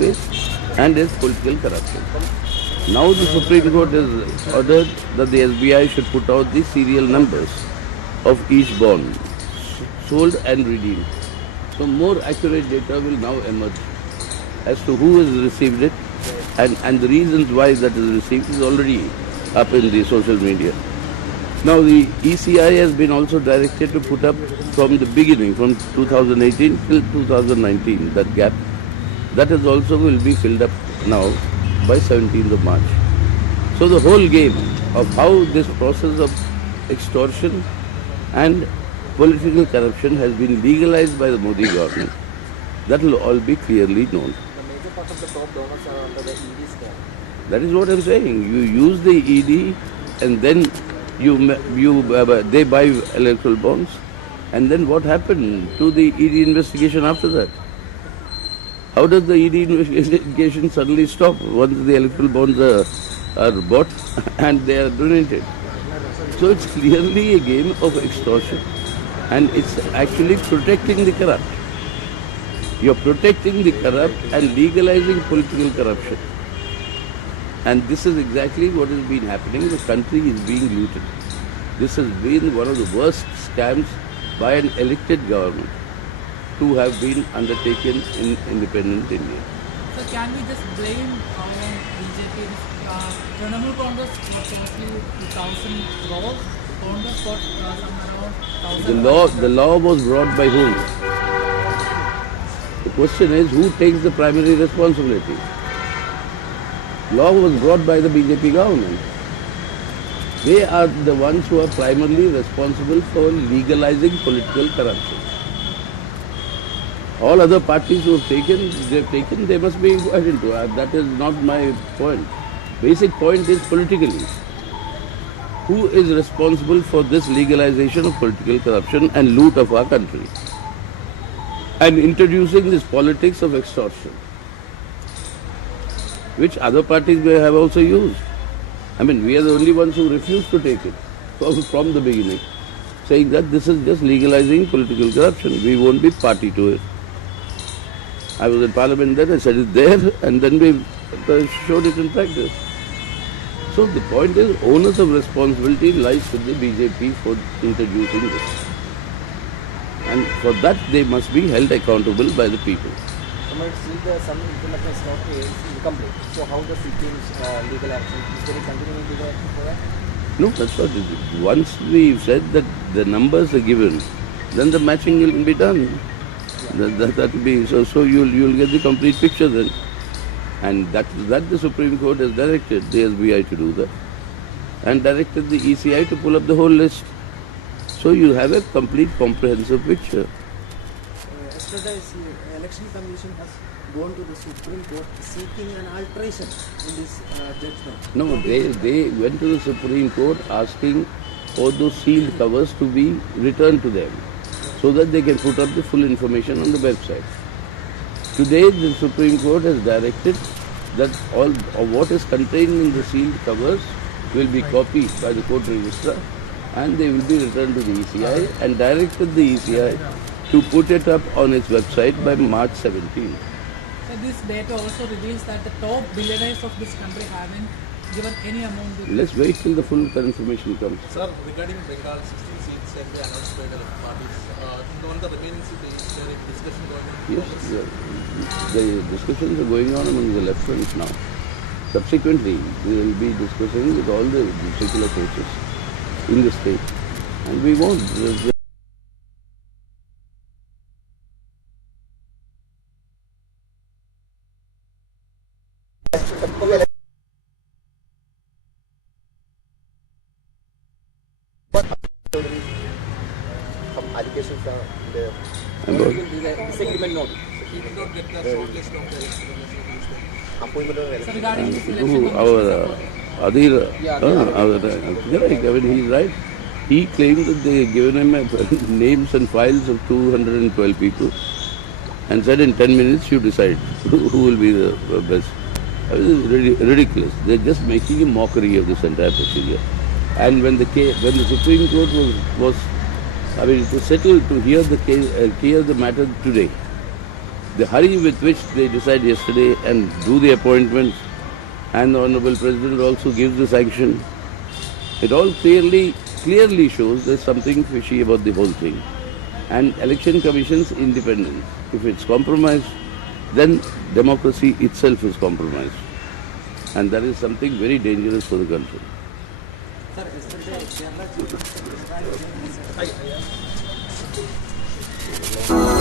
place and is political corruption. Now the Supreme Court has ordered that the SBI should put out the serial numbers of each bond sold and redeemed. So more accurate data will now emerge as to who has received it and the reasons why that is received is already up in the social media. Now the ECI has been also directed to put up from the beginning, from 2018 till 2019, that gap. That is also will be filled up now by 17th of March. So the whole game of how this process of extortion and political corruption has been legalized by the Modi government, that will all be clearly known. The major part of the top donors are under the ED scheme. That is what I'm saying. You use the ED and then they buy electoral bonds. And then what happened to the ED investigation after that? How does the ED investigation suddenly stop once the electoral bonds are bought and they are donated? So it's clearly a game of extortion and it's actually protecting the corrupt. You're protecting the corrupt and legalizing political corruption. And this is exactly what has been happening. The country is being looted. This has been one of the worst scams by an elected government to have been undertaken in independent India. So can we just blame BJP? Trinamool Congress got mostly 2,000 crores. Congress got somewhere around 1,000. The law was brought by whom? The question is, who takes the primary responsibility? Law was brought by the BJP government. They are the ones who are primarily responsible for legalizing political corruption. All other parties who have taken, they must be inquired into. That is not my point. Basic point is politically. Who is responsible for this legalization of political corruption and loot of our country? And introducing this politics of extortion, which other parties may have also used. I mean, we are the only ones who refuse to take it from the beginning, saying that this is just legalizing political corruption. We won't be party to it. I was in Parliament then, I said it there, and then we showed it in practice. So the point is, onus of responsibility lies with the BJP for introducing this. And for that, they must be held accountable by the people. Some information is not incomplete. So how the CPM's legal action is there continuing legal action for that? No, that's what it is. Once we said that the numbers are given, then the matching will be done. That will be so you'll get the complete picture then. And that the Supreme Court has directed the SBI to do that. And directed the ECI to pull up the whole list. So you have a complete comprehensive picture. Yesterday's Election Commission has gone to the Supreme Court seeking an alteration in this judgment. No, they went to the Supreme Court asking for those sealed covers to be returned to them so that they can put up the full information on the website. Today the Supreme Court has directed that all of what is contained in the sealed covers will be copied by the court registrar and they will be returned to the ECI and directed the ECI to put it up on its website by March 17. So this data also reveals that the top billionaires of this country haven't given any amount. Let's wait till the full information comes. Sir, regarding Bengal, 16 seats can be announced by the parties. On the remaining seats, is there a discussion going on? Yes, the discussions are going on among the left wings now. Subsequently, we will be discussing with all the secular forces in the state. And we won't. Some allegations are there. About Disagreement note. He did not get the shortlist of the Appointment of election. So regarding this election, our Adhir, I mean, he's right. He claimed that they had given him names and files of 212 people and said in 10 minutes you decide who will be the best. That is ridiculous. They're just making a mockery of this entire procedure. And when the Supreme Court was to settle, to hear the case, hear the matter today, the hurry with which they decide yesterday and do the appointments, and the Honorable President also gives the sanction, it all clearly shows there's something fishy about the whole thing. And Election Commission's independence, if it's compromised, then democracy itself is compromised. And that is something very dangerous for the country. Sir, yesterday Kerala Chief Minister